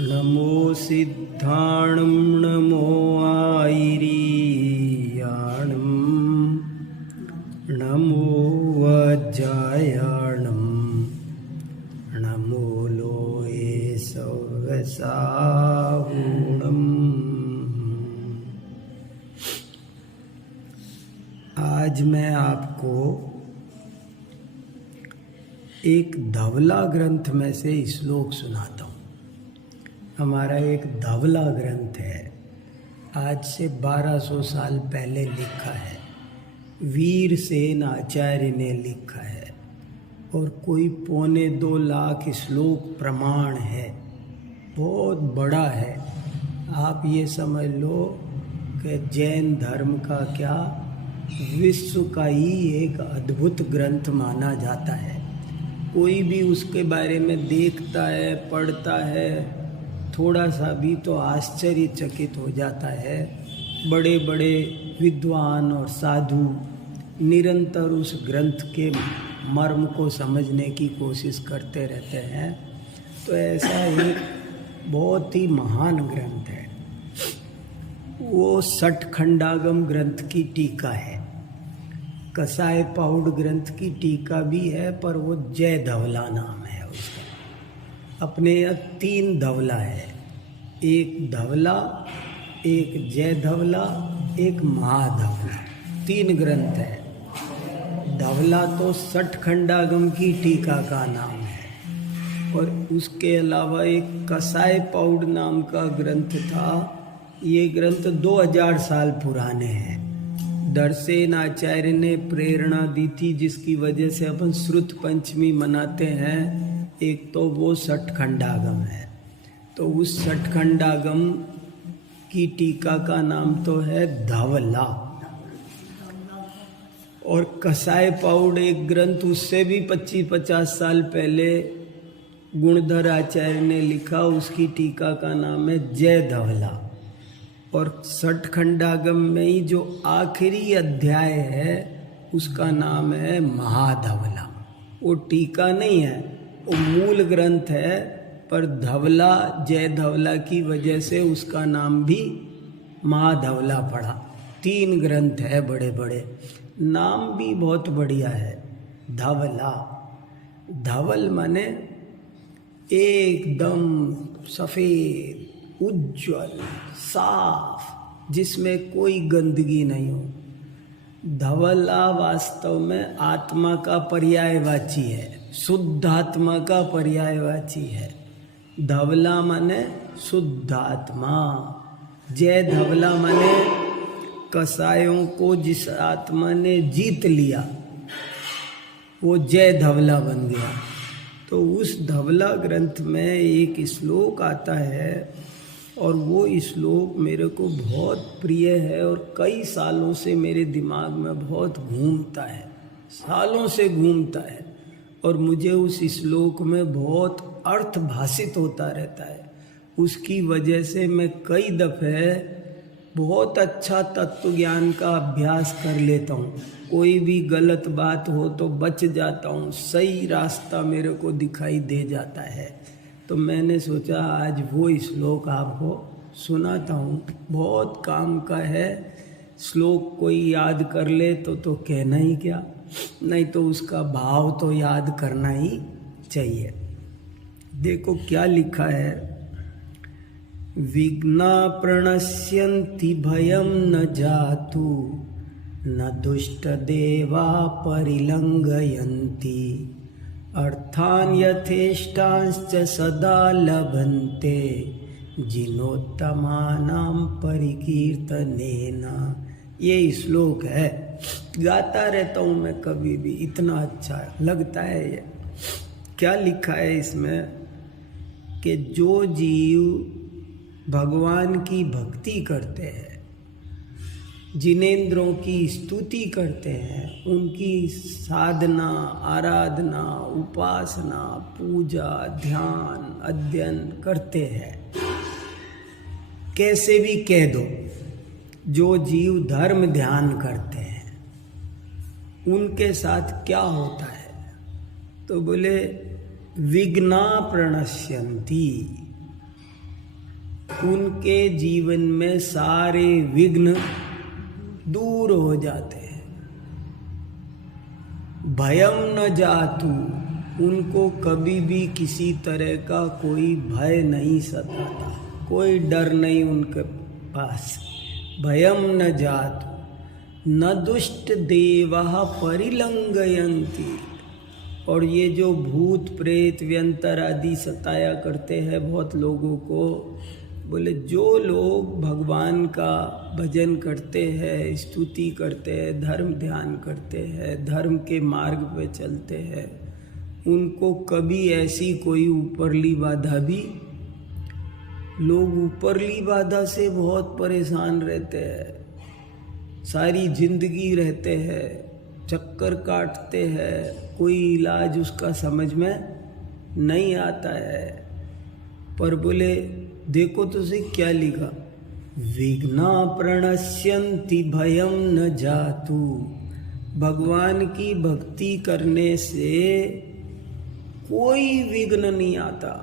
नमो सिद्धाणं नमो आयिरीयाणं नमो वज्रायाणं नमो लोहे सव्यसाहुणम्। आज मैं आपको एक धवला ग्रंथ में से श्लोक सुनाता हूँ। हमारा एक धवला ग्रंथ है, आज से 1200 साल पहले लिखा है, वीरसेन आचार्य ने लिखा है और कोई 2.25 लाख श्लोक प्रमाण है, बहुत बड़ा है। आप ये समझ लो कि जैन धर्म का क्या विश्व का ही एक अद्भुत ग्रंथ माना जाता है। कोई भी उसके बारे में देखता है, पढ़ता है, थोड़ा सा भी तो आश्चर्यचकित हो जाता है। बड़े बड़े विद्वान और साधु निरंतर उस ग्रंथ के मर्म को समझने की कोशिश करते रहते हैं। तो ऐसा एक बहुत ही महान ग्रंथ है, वो षट्खंडागम ग्रंथ की टीका है। कसाय पाउड ग्रंथ की टीका भी है, पर वो जय धवला नाम है उसका। अपने यहाँ 3 धवला है, एक धवला, एक जय धवला, एक महाधवला, 3 ग्रंथ है। धवला तो षट्खंडागम की टीका का नाम है, और उसके अलावा एक कसाय पाउड नाम का ग्रंथ था। ये ग्रंथ 2000 साल पुराने हैं। दर्शेन आचार्य ने प्रेरणा दी थी, जिसकी वजह से अपन श्रुत पंचमी मनाते हैं। एक तो वो षट्खंडागम है, तो उस षट्खंडागम की टीका का नाम तो है धवला। और कसाय पाउड एक ग्रंथ उससे भी 25-50 साल पहले गुणधर आचार्य ने लिखा, उसकी टीका का नाम है जय धवला। और षट्खंडागम में ही जो आखिरी अध्याय है उसका नाम है महाधवला। वो टीका नहीं है, वो मूल ग्रंथ है, पर धवला जय धवला की वजह से उसका नाम भी महाधवला पड़ा। 3 ग्रंथ है, बड़े बड़े, नाम भी बहुत बढ़िया है। धवला, धवल माने एकदम सफ़ेद, उज्ज्वल, साफ, जिसमें कोई गंदगी नहीं हो। धवला वास्तव में आत्मा का पर्यायवाची है, शुद्ध आत्मा का पर्यायवाची है। धवला माने शुद्ध आत्मा। जय धवला माने कसायों को जिस आत्मा ने जीत लिया, वो जय धवला बन गया। तो उस धवला ग्रंथ में एक श्लोक आता है, और वो श्लोक मेरे को बहुत प्रिय है और कई सालों से मेरे दिमाग में बहुत घूमता है, सालों से घूमता है, और मुझे उस श्लोक में बहुत अर्थ भाषित होता रहता है। उसकी वजह से मैं कई दफ़े बहुत अच्छा तत्व ज्ञान का अभ्यास कर लेता हूँ। कोई भी गलत बात हो तो बच जाता हूँ, सही रास्ता मेरे को दिखाई दे जाता है। तो मैंने सोचा आज वो श्लोक आपको सुनाता हूँ। बहुत काम का है, श्लोक कोई याद कर ले तो कहना ही क्या, नहीं तो उसका भाव तो याद करना ही चाहिए। देखो क्या लिखा है। विघ्ना प्रणश्यन्ति भयं न जातु, न दुष्ट देवा परिलंघयन्ति, अर्थान यथेष्टांश्च सदा लभन्ते, जिनोत्तमानां परिकीर्तनेन। ये श्लोक है, गाता रहता हूँ मैं कभी भी, इतना अच्छा लगता है ये। क्या लिखा है इसमें कि जो जीव भगवान की भक्ति करते हैं, जिनेंद्रों की स्तुति करते हैं, उनकी साधना, आराधना, उपासना, पूजा, ध्यान, अध्ययन करते हैं, कैसे भी कह दो, जो जीव धर्म ध्यान करते हैं उनके साथ क्या होता है। तो बोले विघ्ना प्रणश्यन्ति, उनके जीवन में सारे विघ्न दूर हो जाते हैं। भयम न जातु, उनको कभी भी किसी तरह का कोई भय नहीं सताता, कोई डर नहीं उनके पास। भयम न जातु न दुष्ट देवः परिलंघयन्ति, और ये जो भूत प्रेत व्यंतर आदि सताया करते हैं बहुत लोगों को, बोले जो लोग भगवान का भजन करते हैं, स्तुति करते हैं, धर्म ध्यान करते हैं, धर्म के मार्ग पे चलते हैं, उनको कभी ऐसी कोई ऊपरली बाधा भी, लोग ऊपरली बाधा से बहुत परेशान रहते हैं, सारी जिंदगी रहते हैं, चक्कर काटते हैं, कोई इलाज उसका समझ में नहीं आता है। पर बोले देखो तो सही क्या लिखा, विघ्ना प्रणश्यन्ति भयम न जातु, भगवान की भक्ति करने से कोई विघ्न नहीं आता।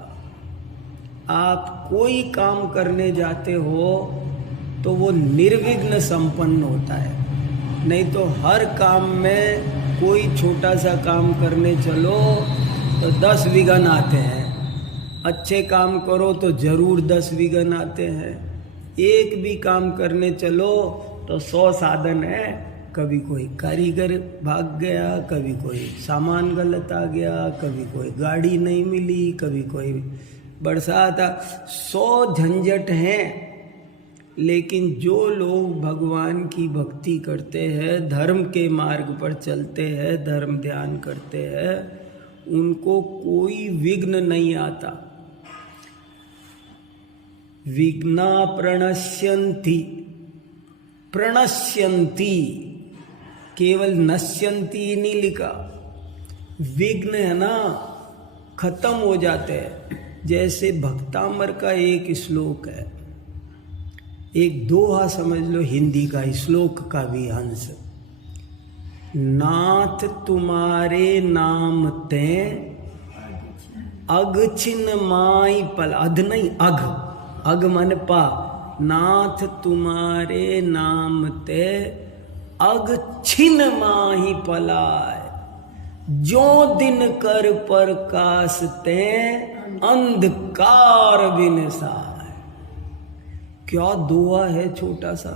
आप कोई काम करने जाते हो तो वो निर्विघ्न संपन्न होता है, नहीं तो हर काम में कोई छोटा सा काम करने चलो तो 10 विघ्न आते हैं, अच्छे काम करो तो जरूर 10 विघ्न आते हैं, एक भी काम करने चलो तो 100 साधन है, कभी कोई कारीगर भाग गया, कभी कोई सामान गलत आ गया, कभी कोई गाड़ी नहीं मिली, कभी कोई बरसात 100 झंझट हैं। लेकिन जो लोग भगवान की भक्ति करते हैं, धर्म के मार्ग पर चलते हैं, धर्म ध्यान करते हैं, उनको कोई विघ्न नहीं आता। विघ्ना प्रणश्यन्ति, प्रणश्यन्ति, केवल नश्यन्ति नहीं लिखा, विघ्न है ना खत्म हो जाते हैं। जैसे भक्तामर का एक श्लोक है, एक दोहा समझ लो हिंदी का, श्लोक का भी अंश, नाथ तुम्हारे नाम ते अग छिन माई पल, अध नहीं अघ, अग मन पा, नाथ तुम्हारे नाम ते अग छिन माही पलाय, जो दिन कर प्रकाश ते अंधकार बिनसाय। क्या दोहा है, छोटा सा,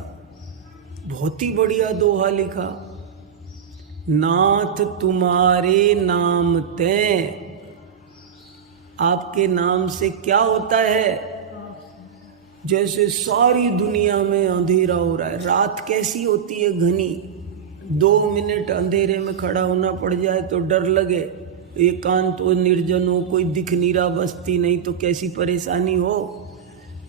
बहुत ही बढ़िया दोहा लिखा। नाथ तुम्हारे नाम ते, आपके नाम से क्या होता है? जैसे सारी दुनिया में अंधेरा हो रहा है, रात कैसी होती है घनी, 2 मिनट अंधेरे में खड़ा होना पड़ जाए तो डर लगे, एकांत हो, निर्जन हो, कोई दिख नहीं रहा, बस्ती नहीं, तो कैसी परेशानी हो।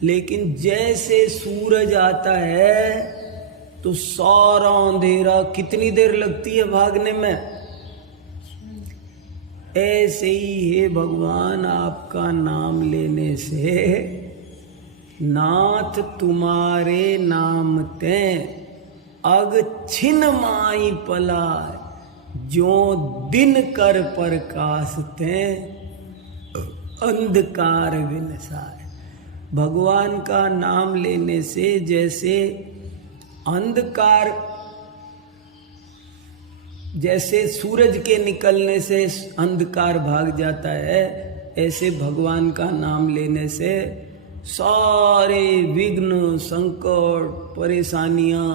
लेकिन जैसे सूरज आता है तो सारा अंधेरा, कितनी देर लगती है भागने में, ऐसे ही है भगवान आपका नाम लेने से। नाथ तुम्हारे नाम ते अग छिन माई पलाय, जो दिन कर प्रकाश ते अंधकार विनसाय। भगवान का नाम लेने से जैसे अंधकार, जैसे सूरज के निकलने से अंधकार भाग जाता है, ऐसे भगवान का नाम लेने से सारे विघ्न, संकट, परेशानियां,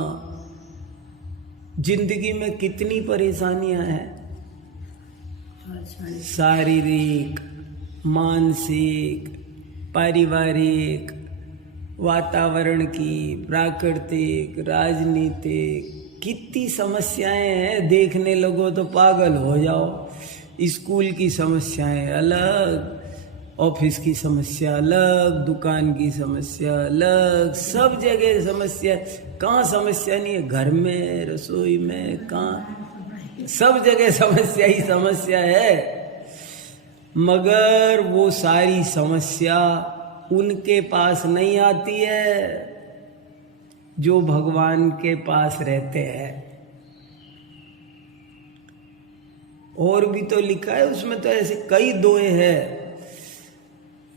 जिंदगी में कितनी परेशानियां हैं, शारीरिक, मानसिक, पारिवारिक, वातावरण की, प्राकृतिक, राजनीतिक, कितनी समस्याएं हैं, देखने लगो तो पागल हो जाओ। स्कूल की समस्याएं अलग, ऑफिस की समस्या अलग, दुकान की समस्या अलग, सब जगह समस्या। कहाँ समस्या नहीं है? घर में, रसोई में, कहाँ, सब जगह समस्या ही समस्या है। मगर वो सारी समस्या उनके पास नहीं आती है जो भगवान के पास रहते हैं। और भी तो लिखा है उसमें, तो ऐसे कई दोहे हैं।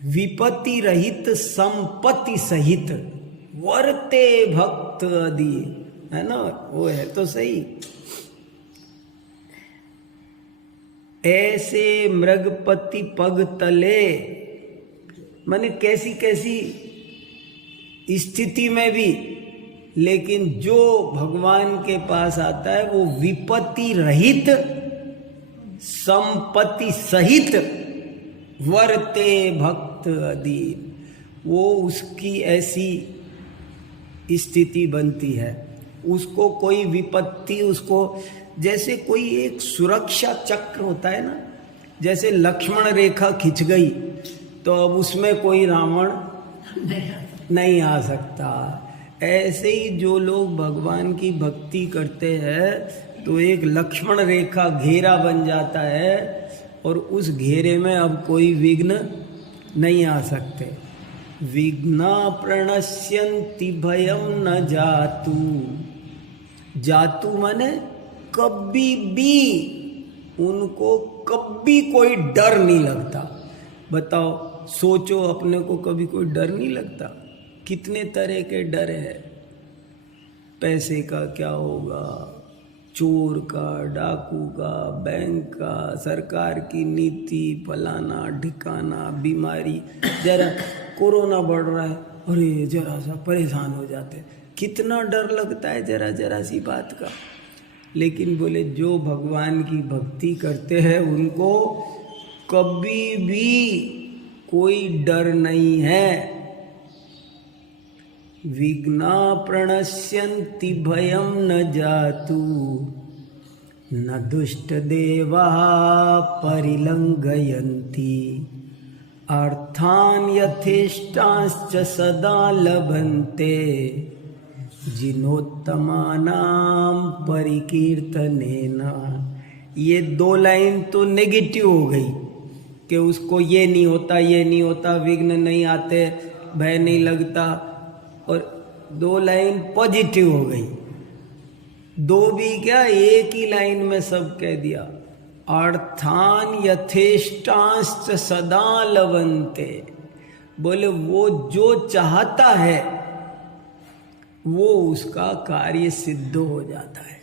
विपत्ति रहित संपत्ति सहित वर्ते भक्त आदि, है ना, वो है तो सही। ऐसे मृगपति पग तले, माने कैसी कैसी स्थिति में भी, लेकिन जो भगवान के पास आता है वो विपत्ति रहित संपत्ति सहित वर्ते भक्त अधीन, वो उसकी ऐसी स्थिति बनती है। उसको कोई विपत्ति, उसको जैसे कोई एक सुरक्षा चक्र होता है ना, जैसे लक्ष्मण रेखा खिंच गई तो अब उसमें कोई रावण नहीं आ सकता। ऐसे ही जो लोग भगवान की भक्ति करते हैं तो एक लक्ष्मण रेखा घेरा बन जाता है और उस घेरे में अब कोई विघ्न नहीं आ सकते। विघ्ना प्रणश्यन्ति भयं न जातु, जातु माने कभी भी, उनको कभी कोई डर नहीं लगता। बताओ, सोचो, अपने को कभी कोई डर नहीं लगता? कितने तरह के डर है। पैसे का क्या होगा, चोर का, डाकू का, बैंक का, सरकार की नीति, फलाना ठिकाना, बीमारी, जरा कोरोना बढ़ रहा है, अरे जरा सा परेशान हो जाते, कितना डर लगता है जरा जरा सी बात का। लेकिन बोले जो भगवान की भक्ति करते हैं उनको कभी भी कोई डर नहीं है। विघ्ना प्रणश्यन्ति भयं न जातु, न दुष्ट देवा परिलंघयन्ति, अर्थान यथेष्टांश्च सदा लभन्ते, जिनोत्तमानां परिकीर्तनेन। ये दो लाइन तो नेगेटिव हो गई कि उसको ये नहीं होता, ये नहीं होता, विघ्न नहीं आते, भय नहीं लगता, और दो लाइन पॉजिटिव हो गई। दो भी क्या, एक ही लाइन में सब कह दिया। अर्थान यथेष्टांश्च सदा लभन्ते, बोले वो जो चाहता है वो उसका कार्य सिद्ध हो जाता है।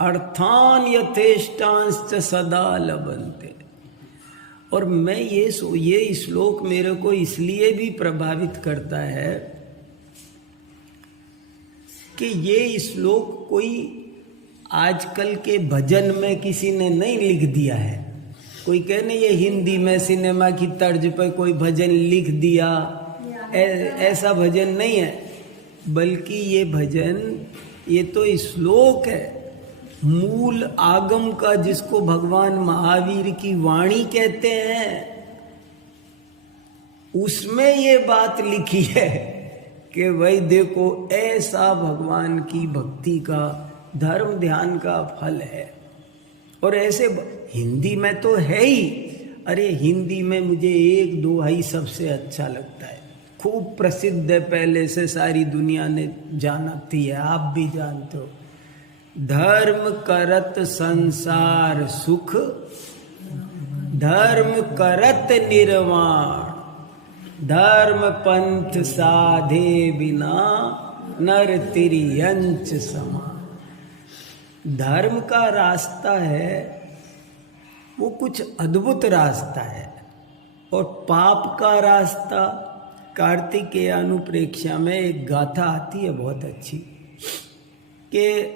अर्थान यथेष्टांश्च सदा लभन्ते। और मैं ये श्लोक मेरे को इसलिए भी प्रभावित करता है कि ये श्लोक कोई आजकल के भजन में किसी ने नहीं लिख दिया है। कोई कहने ये हिंदी में सिनेमा की तर्ज पर कोई भजन लिख दिया, ऐसा भजन नहीं है, बल्कि ये भजन, ये तो श्लोक है मूल आगम का, जिसको भगवान महावीर की वाणी कहते हैं। उसमें ये बात लिखी है कि भाई देखो, ऐसा भगवान की भक्ति का, धर्म ध्यान का फल है। और ऐसे हिंदी में तो है ही। अरे हिंदी में मुझे एक दोहाई सबसे अच्छा लगता है, खूब प्रसिद्ध है, पहले से सारी दुनिया ने जानती है, आप भी जानते हो। धर्म करत संसार सुख, धर्म करत निर्वाण, धर्म पंथ साधे बिना नर तिर्यंच समान। धर्म का रास्ता है वो कुछ अद्भुत रास्ता है, और पाप का रास्ता, कार्तिकेय अनुप्रेक्षा में एक गाथा आती है बहुत अच्छी, कि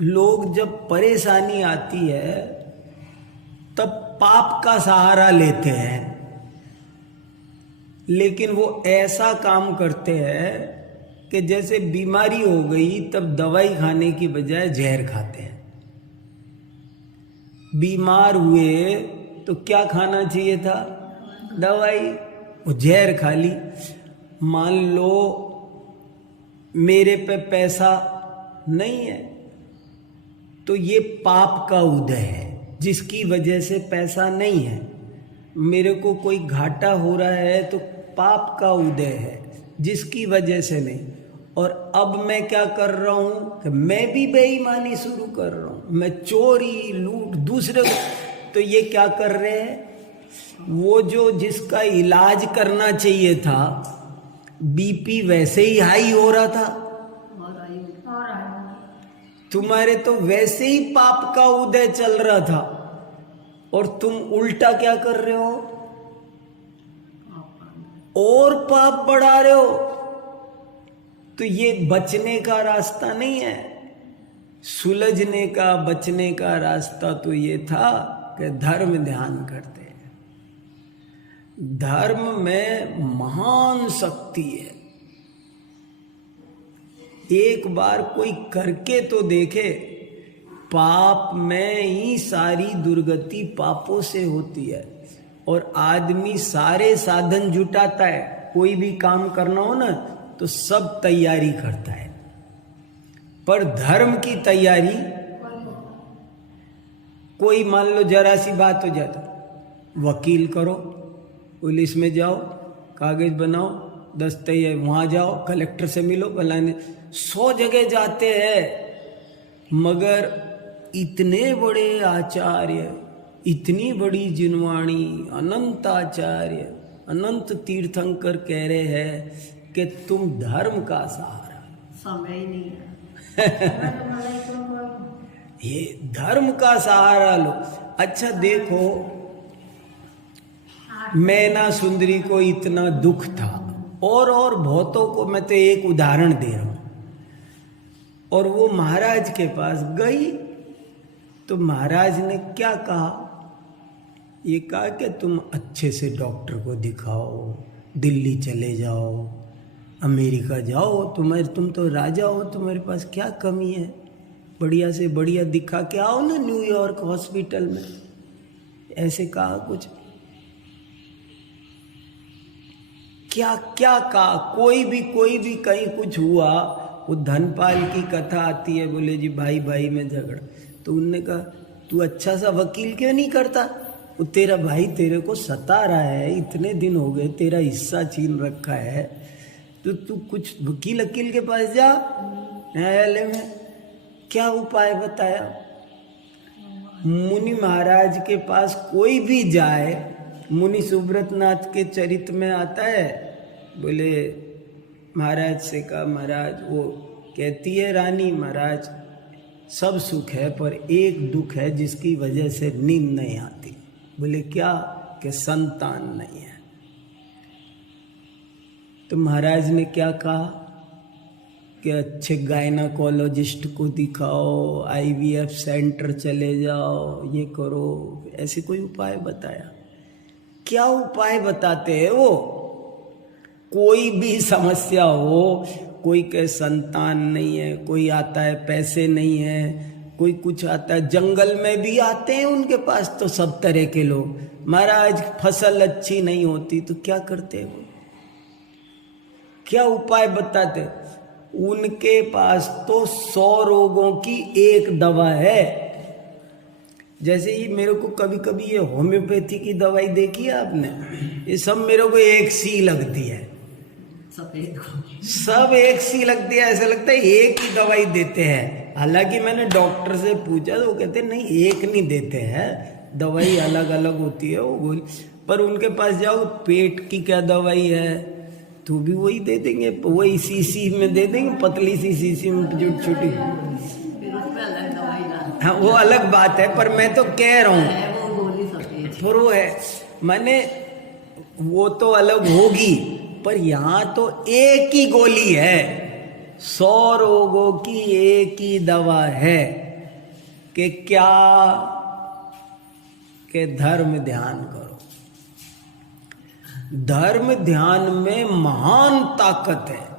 लोग जब परेशानी आती है तब पाप का सहारा लेते हैं, लेकिन वो ऐसा काम करते हैं कि जैसे बीमारी हो गई तब दवाई खाने की बजाय जहर खाते हैं। बीमार हुए तो क्या खाना चाहिए था? दवाई, वो जहर खा ली। मान लो मेरे पे पैसा नहीं है तो ये पाप का उदय है, जिसकी वजह से पैसा नहीं है। मेरे को कोई घाटा हो रहा है तो पाप का उदय है, जिसकी वजह से नहीं। और अब मैं क्या कर रहा हूं कि मैं भी बेईमानी शुरू कर रहा हूं, मैं चोरी लूट दूसरे को। तो ये क्या कर रहे हैं, वो जो जिसका इलाज करना चाहिए था, बीपी वैसे ही हाई हो रहा था, तुम्हारे तो वैसे ही पाप का उदय चल रहा था, और तुम उल्टा क्या कर रहे हो, और पाप बढ़ा रहे हो। तो ये बचने का रास्ता नहीं है, सुलझने का बचने का रास्ता तो ये था कि धर्म ध्यान करते हैं। धर्म में महान शक्ति है। एक बार कोई करके तो देखे, पाप में ही सारी दुर्गति पापों से होती है। और आदमी सारे साधन जुटाता है, कोई भी काम करना हो ना तो सब तैयारी करता है, पर धर्म की तैयारी कोई, मान लो जरा सी बात हो जाता, वकील करो, पुलिस में जाओ, कागज बनाओ, दस्तावेज, वहां जाओ, कलेक्टर से मिलो, फलाने 100 जगह जाते हैं, मगर इतने बड़े आचार्य, इतनी बड़ी जिनवाणी, अनंत आचार्य, अनंत तीर्थंकर कह रहे हैं कि तुम धर्म का सहारा, समय ही नहीं है। ये धर्म का सहारा लो। अच्छा देखो, मैना सुंदरी को इतना दुख था, और बहुतों को, मैं तो एक उदाहरण दे रहा हूं, और वो महाराज के पास गई तो महाराज ने क्या कहा, ये कहा कि तुम अच्छे से डॉक्टर को दिखाओ, दिल्ली चले जाओ, अमेरिका जाओ, तुम तो राजा हो, तुम्हारे पास क्या कमी है, बढ़िया से बढ़िया दिखा के आओ ना न्यूयॉर्क हॉस्पिटल में। ऐसे कहा कुछ, क्या क्या कहा, कोई भी कहीं कुछ हुआ। वो धनपाल की कथा आती है, बोले जी भाई भाई में झगड़ा, तो उनने कहा तू अच्छा सा वकील क्यों नहीं करता, वो तेरा भाई तेरे को सता रहा है, इतने दिन हो गए, तेरा हिस्सा छीन रखा है, तो तू कुछ वकील के पास जा, न्यायालय में। क्या उपाय बताया, मुनि महाराज के पास कोई भी जाए, मुनि सुब्रत नाथ के चरित में आता है, बोले महाराज से कहा, महाराज, वो कहती है रानी, महाराज सब सुख है पर एक दुख है जिसकी वजह से नींद नहीं आती। बोले क्या, कि संतान नहीं है। तो महाराज ने क्या कहा कि अच्छे गायनाकोलॉजिस्ट को दिखाओ, IVF सेंटर चले जाओ, ये करो, ऐसे कोई उपाय बताया। क्या उपाय बताते हैं वो, कोई भी समस्या हो, कोई के संतान नहीं है, कोई आता है पैसे नहीं है, कोई कुछ आता है, जंगल में भी आते हैं उनके पास तो सब तरह के लोग, महाराज फसल अच्छी नहीं होती तो क्या करते वो, क्या उपाय बताते, उनके पास तो 100 रोगों की एक दवा है। जैसे ही मेरे को कभी कभी ये होम्योपैथी की दवाई देखी है आपने, ये सब मेरे को एक सी लगती है, सब एक सी लगती है, ऐसा लगता है एक ही दवाई देते हैं। हालांकि मैंने डॉक्टर से पूछा तो वो कहते हैं नहीं, एक नहीं देते हैं, दवाई अलग अलग होती है वो गोली। पर उनके पास जाओ, पेट की क्या दवाई है तो भी वही दे देंगे, वही शीशी में दे देंगे, पतली सी शीशी में छोटी। हाँ वो अलग बात है, पर मैं तो कह रहा हूँ फिर वो है, मैंने वो तो अलग होगी, पर यहाँ तो एक ही गोली है, 100 रोगों की एक ही दवा है कि क्या, कि धर्म ध्यान करो। धर्म ध्यान में महान ताकत है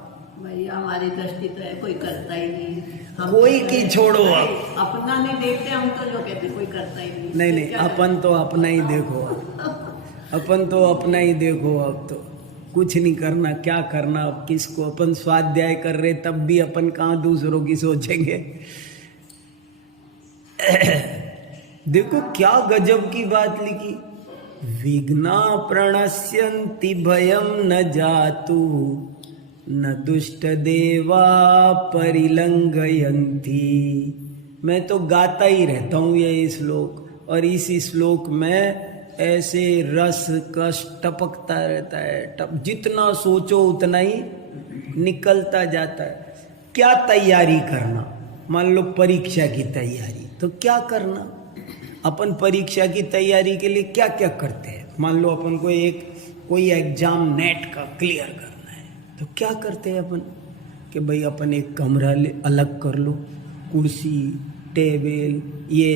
भैया, हमारी दृष्टि तो है, कोई करता ही नहीं, कोई की छोड़ो, अपना नहीं देखते हम तो, जो कहते कोई करता ही नहीं। नहीं अपन तो अपना ही देखो, अपन तो अपना ही देखो, अब तो कुछ नहीं करना, क्या करना, अब किसको, अपन स्वाध्याय कर रहे तब भी अपन कहाँ दूसरों की सोचेंगे। देखो क्या गजब की बात लिखी, विघ्ना प्रणश्यन्ति भयम न जातु न दुष्ट देवा परिलंघयन्ति। मैं तो गाता ही रहता हूँ ये श्लोक, और इस श्लोक में ऐसे रस कश टपकता रहता है, जितना सोचो उतना ही निकलता जाता है। क्या तैयारी करना, मान लो परीक्षा की तैयारी, तो क्या करना, अपन परीक्षा की तैयारी के लिए क्या क्या करते हैं। मान लो अपन को कोई एग्जाम नेट का क्लियर करना है, तो क्या करते हैं अपन कि भाई अपन एक कमरा अलग कर लो, कुर्सी टेबल, ये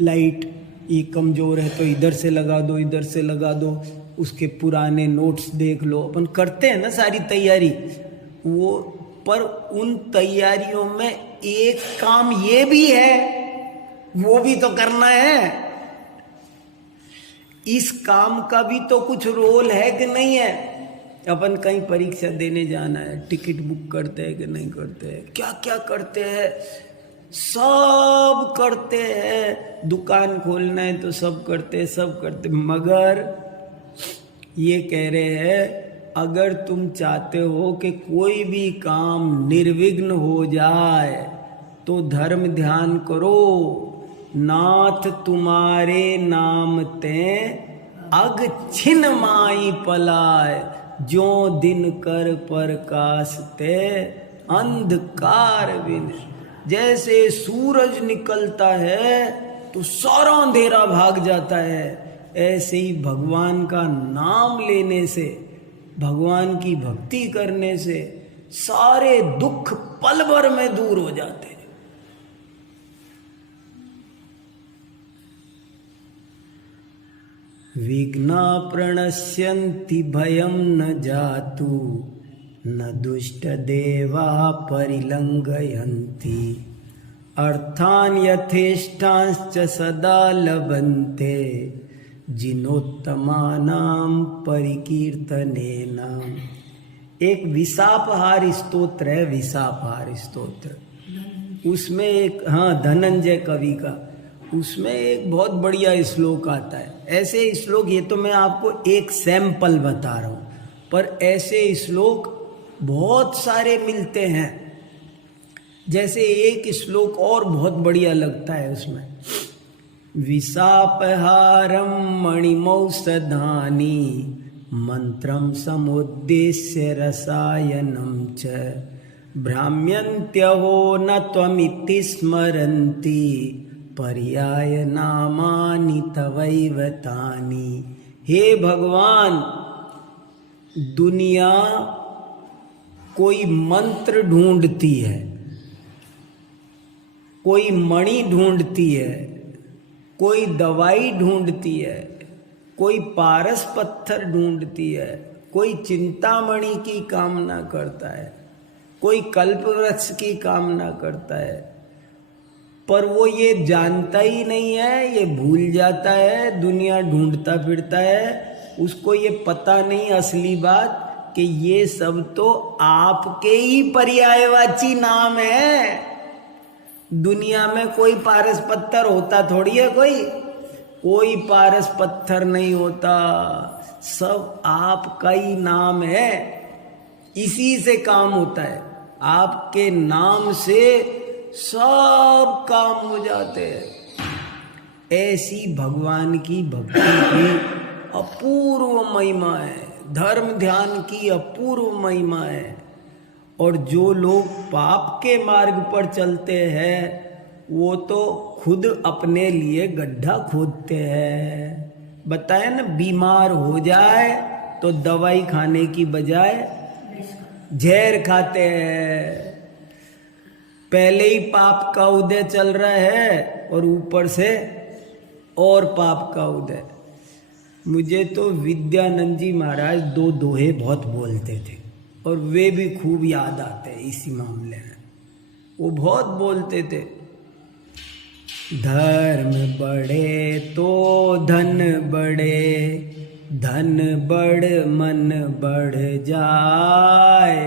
लाइट ये कमज़ोर है तो इधर से लगा दो, इधर से लगा दो, उसके पुराने नोट्स देख लो। अपन करते हैं ना सारी तैयारी वो, पर उन तैयारियों में एक काम ये भी है, वो भी तो करना है। इस काम का भी तो कुछ रोल है कि नहीं है। अपन कहीं परीक्षा देने जाना है, टिकट बुक करते हैं कि नहीं करते हैं, क्या क्या करते हैं, सब करते हैं। दुकान खोलना है तो सब करते हैं, सब करते, मगर ये कह रहे हैं अगर तुम चाहते हो कि कोई भी काम निर्विघ्न हो जाए तो धर्म ध्यान करो। नाथ तुम्हारे नाम ते अग छिन माई पलाय, जो दिन कर प्रकाश ते अंधकार बिन। जैसे सूरज निकलता है तो सारा अंधेरा भाग जाता है, ऐसे ही भगवान का नाम लेने से, भगवान की भक्ति करने से सारे दुख पल भर में दूर हो जाते हैं। विघ्ना प्रणश्यन्ति भयं न जातु, न दुष्ट देवा परिलंघयन्ति। अर्थान यथेष्टांश्च सदा लभन्ते, जिनोत्तमानां परिकीर्तनेन। एक विसापहार स्तोत्र है, विसापहार स्तोत्र, उसमें एक, हाँ, धनंजय कवि का, उसमें एक बहुत बढ़िया श्लोक आता है। ऐसे श्लोक, ये तो मैं आपको एक सैंपल बता रहा हूँ, पर ऐसे श्लोक बहुत सारे मिलते हैं। जैसे एक श्लोक और बहुत बढ़िया लगता है उसमें, विसापहारम मणिमौषधानि मंत्रम समुद्देश्य रसायनम च, भ्राम्यन्त्यहो न त्वमिति स्मरन्ति, पर्याय नामानि तवैव तानि। हे भगवान, दुनिया कोई मंत्र ढूंढती है, कोई मणि ढूंढती है, कोई दवाई ढूंढती है, कोई पारस पत्थर ढूंढती है, कोई चिंतामणि की कामना करता है, कोई कल्प वृक्ष की कामना करता है, पर वो ये जानता ही नहीं है, ये भूल जाता है, दुनिया ढूंढता फिरता है, उसको ये पता नहीं असली बात कि ये सब तो आपके ही पर्यायवाची नाम है। दुनिया में कोई पारस पत्थर होता थोड़ी है, कोई पारस पत्थर नहीं होता, सब आपका ही नाम है। इसी से काम होता है, आपके नाम से सब काम हो जाते हैं। ऐसी भगवान की भक्ति की अपूर्व महिमा है, धर्म ध्यान की अपूर्व महिमा है। और जो लोग पाप के मार्ग पर चलते हैं वो तो खुद अपने लिए गड्ढा खोदते हैं। बताए ना, बीमार हो जाए तो दवाई खाने की बजाय जहर खाते हैं। पहले ही पाप का उदय चल रहा है और ऊपर से और पाप का उदय। मुझे तो विद्यानंद जी महाराज दो दोहे बहुत बोलते थे और वे भी खूब याद आते हैं इसी मामले में। वो बहुत बोलते थे, धर्म बढ़े तो धन बढ़े, धन बढ़ मन बढ़ जाए,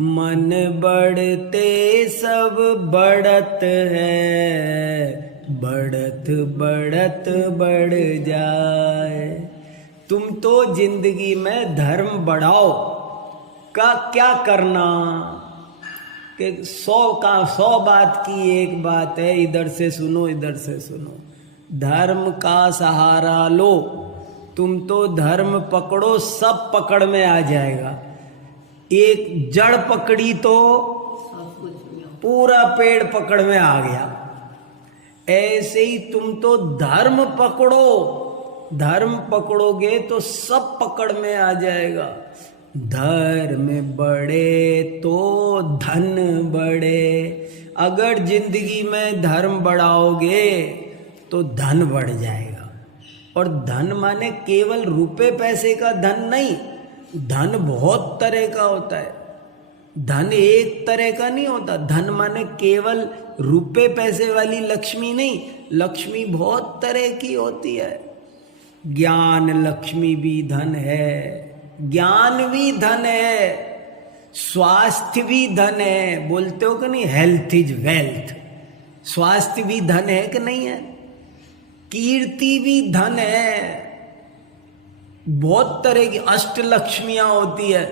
मन बढ़ते सब बढ़त है, बढ़त बढ़त बढ़ जाए। तुम तो जिंदगी में धर्म बढ़ाओ, का क्या करना कि 100 बात की एक बात है, इधर से सुनो इधर से सुनो। धर्म का सहारा लो, तुम तो धर्म पकड़ो, सब पकड़ में आ जाएगा। एक जड़ पकड़ी तो सब कुछ पूरा पेड़ पकड़ में आ गया। ऐसे ही तुम तो धर्म पकड़ो, धर्म पकड़ोगे तो सब पकड़ में आ जाएगा। धर्म बढ़े तो धन बढ़े। अगर जिंदगी में धर्म बढ़ाओगे तो धन बढ़ जाएगा। और धन माने केवल रुपए पैसे का धन नहीं, धन बहुत तरह का होता है। धन एक तरह का नहीं होता। धन माने केवल रुपए पैसे वाली लक्ष्मी नहीं, लक्ष्मी बहुत तरह की होती है। ज्ञान लक्ष्मी भी धन है, ज्ञान भी धन है, स्वास्थ्य भी धन है। बोलते हो कि नहीं, हेल्थ इज वेल्थ। स्वास्थ्य भी धन है कि नहीं है? कीर्ति भी धन है। बहुत तरह की अष्ट लक्ष्मियां होती है।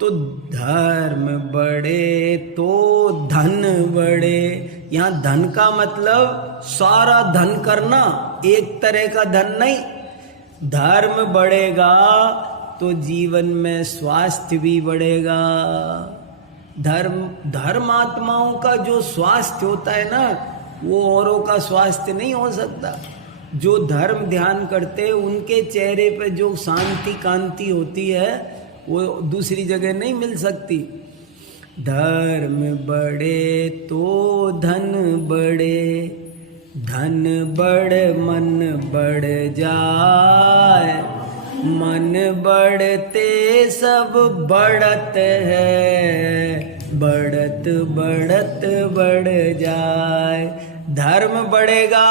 तो धर्म बढ़े तो धन बढ़े। यहां धन का मतलब सारा धन करना, एक तरह का धन नहीं। धर्म बढ़ेगा तो जीवन में स्वास्थ्य भी बढ़ेगा। धर्मात्माओं का जो स्वास्थ्य होता है ना, वो औरों का स्वास्थ्य नहीं हो सकता। जो धर्म ध्यान करते उनके चेहरे पे जो शांति कांति होती है वो दूसरी जगह नहीं मिल सकती। धर्म बढ़े तो धन बढ़े, धन बढ़ मन बढ़ जाए, मन बढ़ते सब बढ़त है, बढ़त बढ़त बढ़ जाए। धर्म बढ़ेगा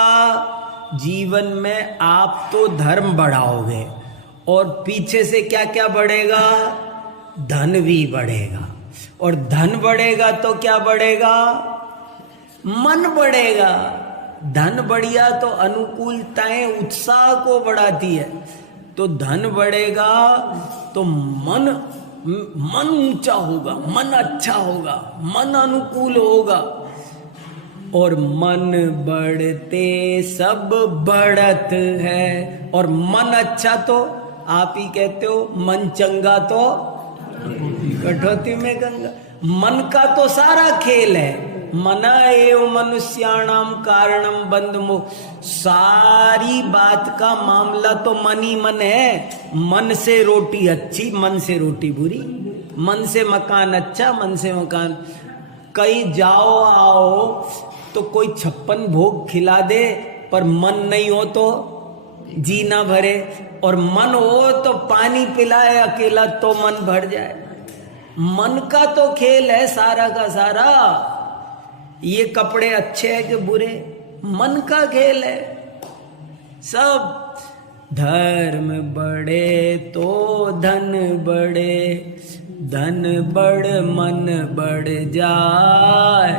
जीवन में, आप तो धर्म बढ़ाओगे और पीछे से क्या क्या बढ़ेगा, धन भी बढ़ेगा। और धन बढ़ेगा तो क्या बढ़ेगा, मन बढ़ेगा। धन बढ़िया तो अनुकूलताएं उत्साह को बढ़ाती है। तो धन बढ़ेगा तो मन ऊंचा होगा, मन अच्छा होगा, मन अनुकूल होगा। और मन बढ़ते सब बढ़त है। और मन अच्छा तो आप ही कहते हो, मन चंगा तो कठौती में गंगा। मन का तो सारा खेल है। मना एव मनुष्याणाम कारणम बंध मोह। सारी बात का मामला तो मन ही मन है। मन से रोटी अच्छी, मन से रोटी बुरी। मन से मकान अच्छा, मन से मकान। कहीं जाओ आओ तो कोई 56 भोग खिला दे, पर मन नहीं हो तो जी ना भरे। और मन हो तो पानी पिलाए अकेला तो मन भर जाए। मन का तो खेल है सारा का सारा। ये कपड़े अच्छे हैं कि बुरे, मन का खेल है सब। धर्म बढ़े तो धन बढ़े, धन बढ़ मन बढ़ जाए,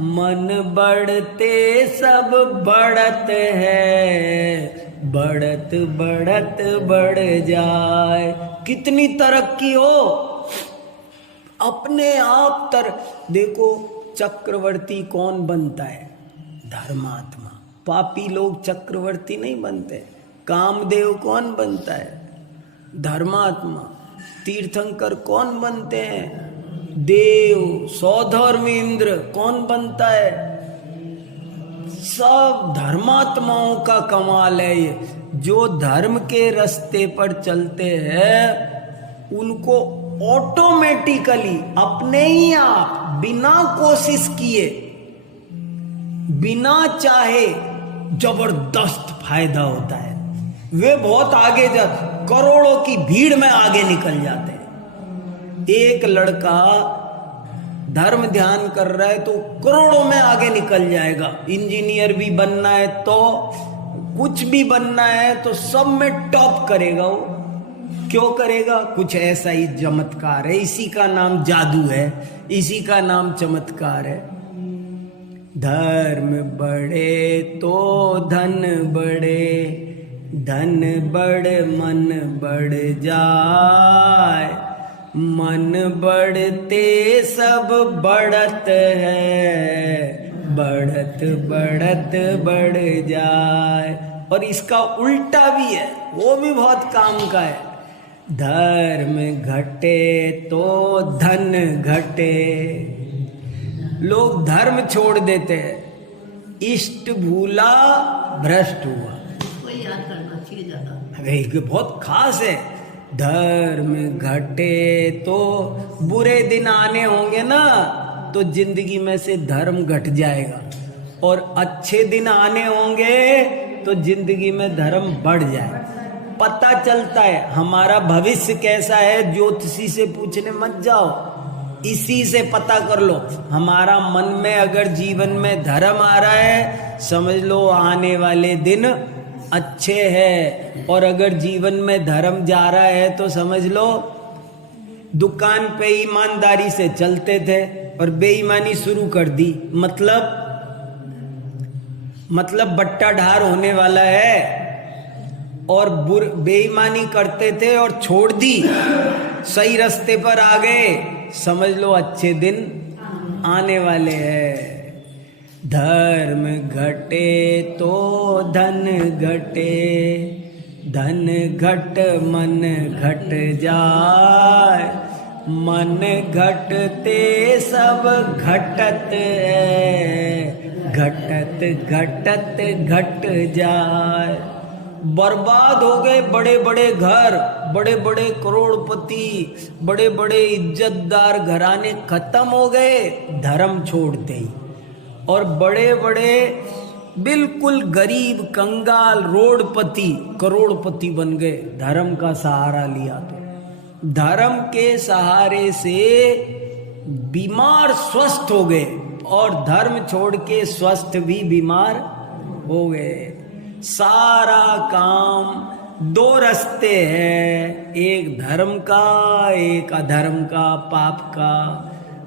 मन बढ़ते सब बढ़त है, बढ़त बढ़त बढ़ जाए। कितनी तरक्की हो अपने आप देखो, चक्रवर्ती कौन बनता है, धर्मात्मा। पापी लोग चक्रवर्ती नहीं बनते। कामदेव कौन बनता है, धर्मात्मा। तीर्थंकर कौन बनते हैं, देव। सौधर्म इंद्र कौन बनता है, सब धर्मात्माओं का कमाल है ये। जो धर्म के रास्ते पर चलते हैं उनको ऑटोमेटिकली अपने ही आप बिना कोशिश किए, बिना चाहे जबरदस्त फायदा होता है। वे बहुत आगे करोड़ों की भीड़ में आगे निकल जाते हैं। एक लड़का धर्म ध्यान कर रहा है तो करोड़ों में आगे निकल जाएगा। इंजीनियर भी बनना है तो, कुछ भी बनना है तो सब में टॉप करेगा वो। क्यों करेगा, कुछ ऐसा ही चमत्कार है। इसी का नाम जादू है, इसी का नाम चमत्कार है। धर्म बढ़े तो धन बढ़े, धन बढ़ मन बढ़ जाए, मन बढ़ते सब बढ़त है, बढ़त बढ़त बढ़ जाए। और इसका उल्टा भी है, वो भी बहुत काम का है। धर्म घटे तो धन घटे। लोग धर्म छोड़ देते हैं, इष्ट भूला भ्रष्ट हुआ। इसको याद करना चाहिए ज्यादा। ये बहुत खास है। धर्म घटे तो बुरे दिन आने होंगे ना, तो जिंदगी में से धर्म घट जाएगा, और अच्छे दिन आने होंगे तो जिंदगी में धर्म बढ़ जाए। पता चलता है हमारा भविष्य कैसा है, ज्योतिषी से पूछने मत जाओ, इसी से पता कर लो। हमारा मन में अगर जीवन में धर्म आ रहा है, समझ लो आने वाले दिन अच्छे हैं, और अगर जीवन में धर्म जा रहा है तो समझ लो दुकान पे ईमानदारी से चलते थे और बेईमानी शुरू कर दी, मतलब बट्टा ढार होने वाला है, और बेईमानी करते थे और छोड़ दी, सही रास्ते पर आ गए, समझ लो अच्छे दिन आने वाले हैं। धर्म घटे तो धन घटे, धन घट मन घट जाए। मन घटते सब घटत है, घटत घटत घट जाए। बर्बाद हो गए बड़े बड़े घर, बड़े बड़े करोड़पति, बड़े बड़े इज्जतदार घराने खत्म हो गए धर्म छोड़ते ही, और बड़े बड़े बिल्कुल गरीब कंगाल रोडपति करोड़पति बन गए धर्म का सहारा लिया। तो धर्म के सहारे से बीमार स्वस्थ हो गए, और धर्म छोड़ के स्वस्थ भी बीमार हो गए। सारा काम दो रास्ते हैं, एक धर्म का एक अधर्म का, पाप का।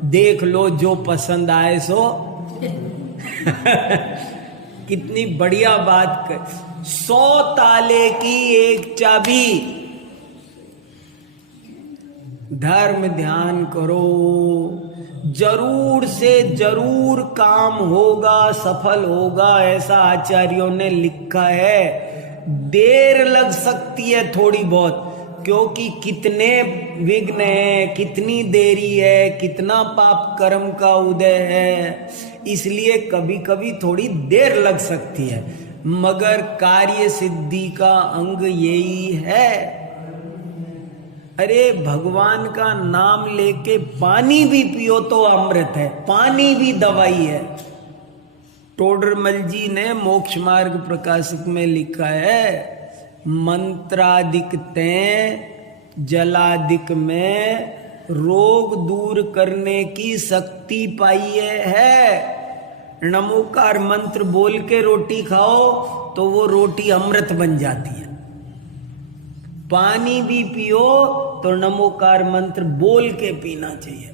देख लो जो पसंद आए सो। कितनी बढ़िया बात कर। 100 ताले की एक चाबी, धर्म ध्यान करो, जरूर से जरूर काम होगा, सफल होगा, ऐसा आचार्यों ने लिखा है। देर लग सकती है थोड़ी बहुत, क्योंकि कितने विघ्न है, कितनी देरी है, कितना पाप कर्म का उदय है, इसलिए कभी कभी थोड़ी देर लग सकती है, मगर कार्य सिद्धि का अंग यही है। अरे भगवान का नाम लेके पानी भी पियो तो अमृत है, पानी भी दवाई है। टोडरमल जी ने मोक्ष मार्ग प्रकाशिक में लिखा है, मंत्रादिक तें जलादिक में रोग दूर करने की शक्ति पाई है। नमोकार मंत्र बोल के रोटी खाओ तो वो रोटी अमृत बन जाती है। पानी भी पियो तो नमोकार मंत्र बोल के पीना चाहिए।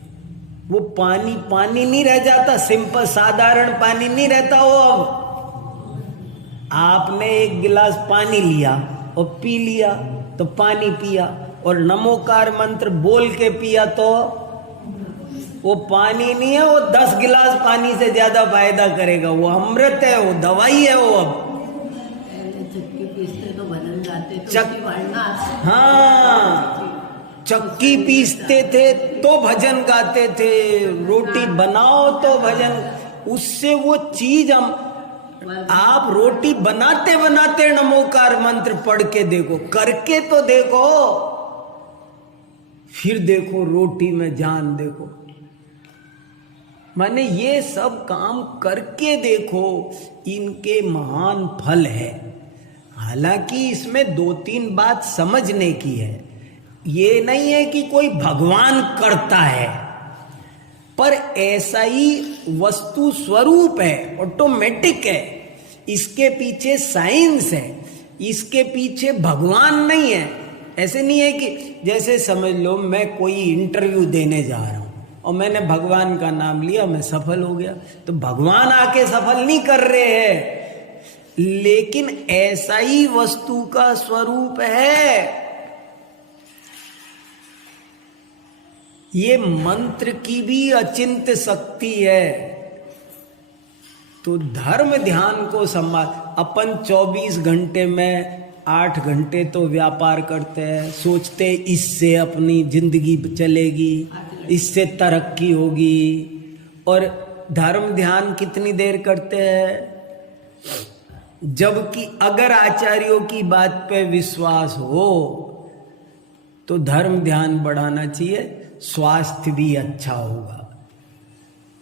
वो पानी पानी नहीं रह जाता, सिंपल साधारण पानी नहीं रहता वो। अब आपने एक गिलास पानी लिया और पी लिया तो पानी पिया, और नमोकार मंत्र बोल के पिया तो वो पानी नहीं है, वो 10 गिलास पानी से ज्यादा फायदा करेगा। वो अमृत है, वो दवाई है। वो अब चक्की पीसते तो भजन गाते, हाँ, चक्की पीसते थे तो भजन गाते थे, रोटी बनाओ तो भजन। उससे वो चीज हम, आप रोटी बनाते बनाते नमोकार मंत्र पढ़ के देखो, करके तो देखो, फिर देखो रोटी में जान देखो। माने ये सब काम करके देखो, इनके महान फल है। हालांकि इसमें 2-3 बात समझने की है। ये नहीं है कि कोई भगवान करता है, पर ऐसा ही वस्तु स्वरूप है, ऑटोमेटिक है। इसके पीछे साइंस है, इसके पीछे भगवान नहीं है। ऐसे नहीं है कि जैसे समझ लो मैं कोई इंटरव्यू देने जा रहा हूं और मैंने भगवान का नाम लिया, मैं सफल हो गया, तो भगवान आके सफल नहीं कर रहे हैं। लेकिन ऐसा ही वस्तु का स्वरूप है। ये मंत्र की भी अचिंत शक्ति है। तो धर्म ध्यान को संभाल। अपन 24 घंटे में 8 घंटे तो व्यापार करते हैं, सोचते इससे अपनी जिंदगी चलेगी, इससे तरक्की होगी। और धर्म ध्यान कितनी देर करते हैं? जबकि अगर आचार्यों की बात पे विश्वास हो तो धर्म ध्यान बढ़ाना चाहिए, स्वास्थ्य भी अच्छा होगा।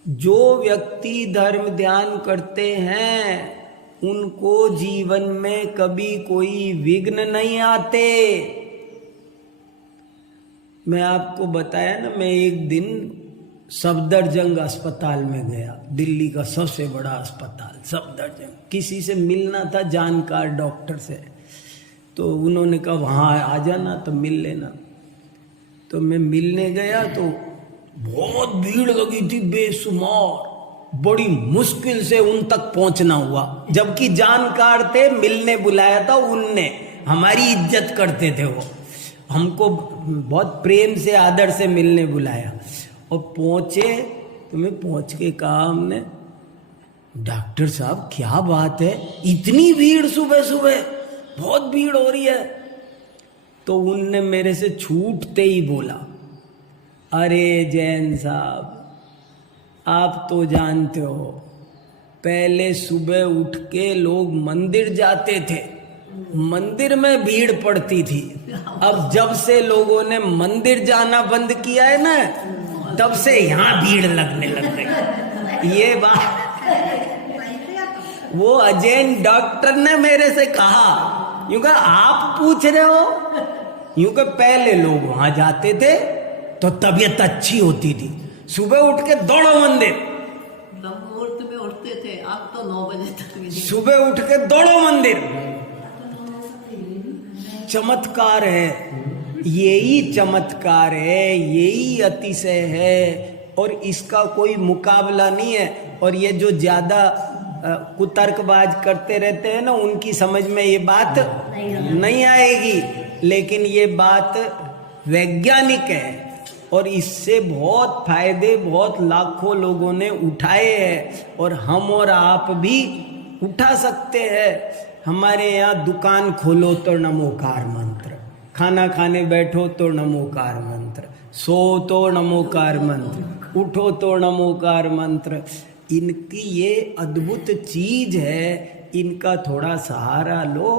जो व्यक्ति धर्म ध्यान करते हैं उनको जीवन में कभी कोई विघ्न नहीं आते। मैं आपको बताया ना, मैं एक दिन सफदरजंग अस्पताल में गया, दिल्ली का सबसे बड़ा अस्पताल सफदरजंग। किसी से मिलना था, जानकार डॉक्टर से, तो उन्होंने कहा वहाँ आ जाना तो मिल लेना। तो मैं मिलने गया तो बहुत भीड़ लगी थी बेशुमार, बड़ी मुश्किल से उन तक पहुंचना हुआ। जबकि जानकार थे, मिलने बुलाया था उनने, हमारी इज्जत करते थे वो, हमको बहुत प्रेम से आदर से मिलने बुलाया। और पहुंचे तो मैं पहुंच के कहा हमने, डॉक्टर साहब क्या बात है, इतनी भीड़ सुबह सुबह, बहुत भीड़ हो रही है। तो उनने मेरे से छूटते ही बोला, अरे जैन साहब आप तो जानते हो, पहले सुबह उठ के लोग मंदिर जाते थे, मंदिर में भीड़ पड़ती थी। अब जब से लोगों ने मंदिर जाना बंद किया है ना, तब से यहाँ भीड़ लगने लग गई। ये बात वो अजैन डॉक्टर ने मेरे से कहा। यूं कहा आप पूछ रहे हो, यूं कहा पहले लोग वहां जाते थे तो तबीयत अच्छी होती थी, सुबह उठ के दौड़ो मंदिर। मुहूर्त में उठते थे, अब तो 9 बजे तक भी नहीं। सुबह उठ के दौड़ो मंदिर। चमत्कार है, यही चमत्कार है, यही अतिशय है, और इसका कोई मुकाबला नहीं है। और ये जो ज्यादा कुतर्कबाज करते रहते हैं ना, उनकी समझ में ये बात नहीं आएगी, लेकिन ये बात वैज्ञानिक है और इससे बहुत फायदे बहुत लाखों लोगों ने उठाए हैं, और हम और आप भी उठा सकते हैं। हमारे यहाँ दुकान खोलो तो नमोकार मंत्र, खाना खाने बैठो तो नमोकार मंत्र, सो तो नमोकार मंत्र, उठो तो नमोकार मंत्र। इनकी ये अद्भुत चीज है, इनका थोड़ा सहारा लो।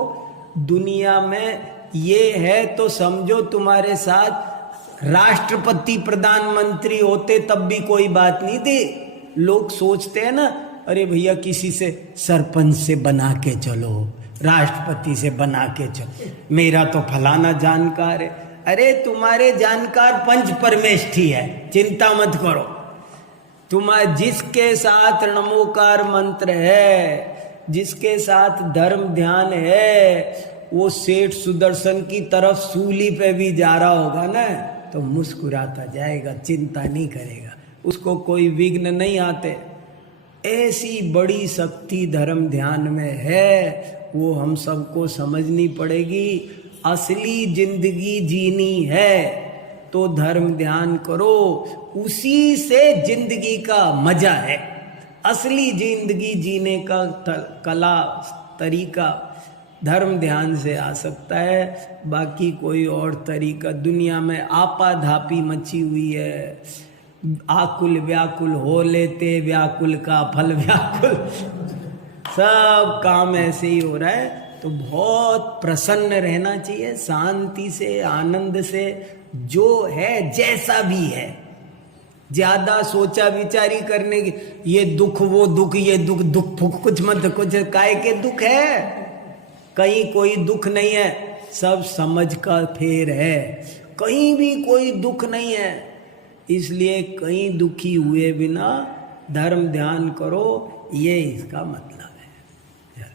दुनिया में ये है तो समझो तुम्हारे साथ राष्ट्रपति प्रधानमंत्री होते तब भी कोई बात नहीं थी। लोग सोचते हैं ना, अरे भैया किसी से सरपंच से बना के चलो, राष्ट्रपति से बना के चलो, मेरा तो फलाना जानकार है। अरे तुम्हारे जानकार पंच परमेष्ठी है, चिंता मत करो। तुम्हारे जिसके साथ नमोकार मंत्र है, जिसके साथ धर्म ध्यान है, वो सेठ सुदर्शन की तरफ सूली पे भी जा रहा होगा ना तो मुस्कुराता जाएगा, चिंता नहीं करेगा, उसको कोई विघ्न नहीं आते। ऐसी बड़ी शक्ति धर्म ध्यान में है, वो हम सबको समझनी पड़ेगी। असली जिंदगी जीनी है तो धर्म ध्यान करो, उसी से जिंदगी का मजा है। असली जिंदगी जीने का कला तरीका धर्म ध्यान से आ सकता है, बाकी कोई और तरीका दुनिया में आपाधापी मची हुई है। आकुल व्याकुल हो लेते, व्याकुल का फल व्याकुल, सब काम ऐसे ही हो रहा है। तो बहुत प्रसन्न रहना चाहिए, शांति से, आनंद से, जो है जैसा भी है। ज्यादा सोचा विचारी करने की, ये दुख वो दुख, ये दुख दुख फुक कुछ मत, कुछ काय के दुख है, कहीं कोई दुख नहीं है, सब समझ का फेर है, कहीं भी कोई दुख नहीं है। इसलिए कहीं दुखी हुए बिना धर्म ध्यान करो, ये इसका मतलब है।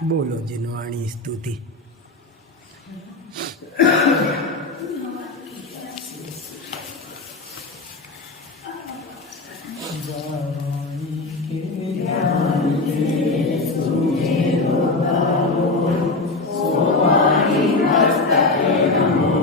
बोलो जिनवाणी स्तुति। नमो